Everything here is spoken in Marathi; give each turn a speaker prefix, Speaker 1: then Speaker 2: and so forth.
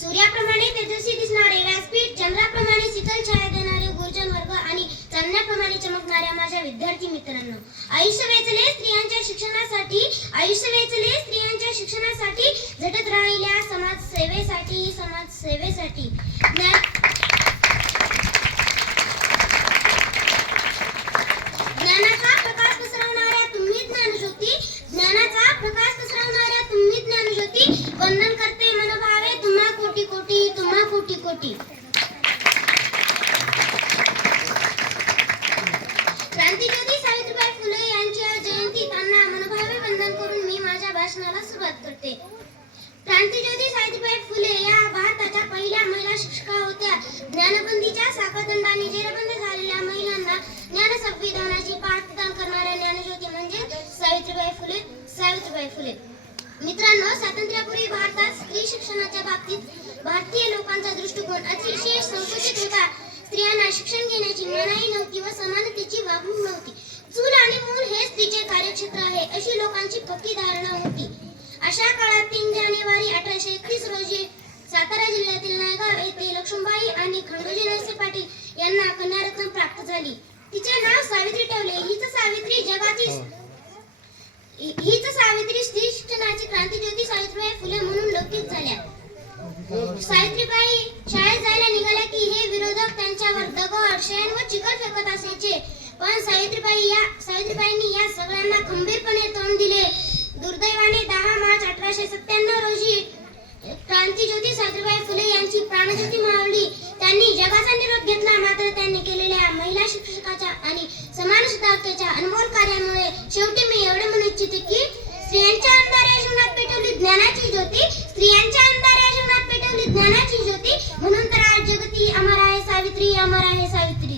Speaker 1: सूर्याप्रमाणे तेजस्वी दिसणारे व्यासपीठ चंद्राप्रमाणे शीतल छाया देणारे गुरुजन वर्ग आणि चांदण्याप्रमाणे चमकणाऱ्या माझ्या विद्यार्थी मित्रांनो आयुष्य वेचले स्त्रियांच्या शिक्षणासाठी आयुष्य वेचले स्त्रियांच्या शिक्षणासाठी झटत राहिल्या समाज सेवेसाठी समाज सेवेसाठी ज्ञान ज्ञानाचा प्रकाश पसरवणाऱ्या तुम्ही ज्ञानज्योती कोटी कोटी. कोटी क्रांतिज्योती सावित्रीबाई फुले यांची जयंती. त्यांना मनभावे वंदन करून मी माझ्या भाषणाला सुरुवात करते. क्रांतिज्योती सावित्रीबाई फुले या भारताच्या पहिल्या महिला शिक्षिका होत्या. ज्ञानबंदीच्या साखरदंडाने जेरबंद झालेल्या महिलांना ज्ञान संविधानाची पाठदान करणाऱ्या ज्ञानज्योती म्हणजे सावित्रीबाई फुले सावित्रीबाई फुले. मित्रांनो स्वातंत्र्यापूर्वी भारतात स्त्री शिक्षणाच्या बाबतीत भारतीय दृष्टिकोन अतिशय संकुचित होता स्त्रियांना शिक्षण घेण्याची मनाई नव्हती व समानतेची वागणूक नव्हती. चूल आणि मूल हेच तिचे कार्यक्षेत्र आहे अशी लोकांची पक्की धारणा होती. अशा काळात तीन जानेवारी अठराशे एकतीस रोजी सातारा जिल्ह्यातील नायगाव येथे लक्ष्मीबाई आणि खंडोजी नरसे पाटील यांना कन्यारत्न प्राप्त झाली तिचे नाव सावित्री ठेवले हीच सावित्री जगाची हि- हीच सावित्री स्त्री शिक्षणाची क्रांतीज्योती सावित्रीबाई फुले म्हणून लौकिक झाल्या दुपारी शाळेत जायला निघाल्या की हे विरोधक त्यांच्यावर दगड शेण व चिकट फेकत असायचे. पण सावित्रीबाई या सावित्रीबाईंनी या सगळ्यांना खंबीरपणे तोंड दिले. दुर्दैवाने दहा मार्च अठराशे सत्त्याण्णव रोजी क्रांतीज्योती सावित्रीबाई फुले यांची प्राणज्योती मावळली. त्यांनी जगाचा निरोप घेतला मात्र त्यांनी केलेल्या महिला शिक्षकाच्या आणि समान सुधारतेच्या अनमोल म्हणून तर आज जगती अमर आहे सावित्री अमर आहे सावित्री.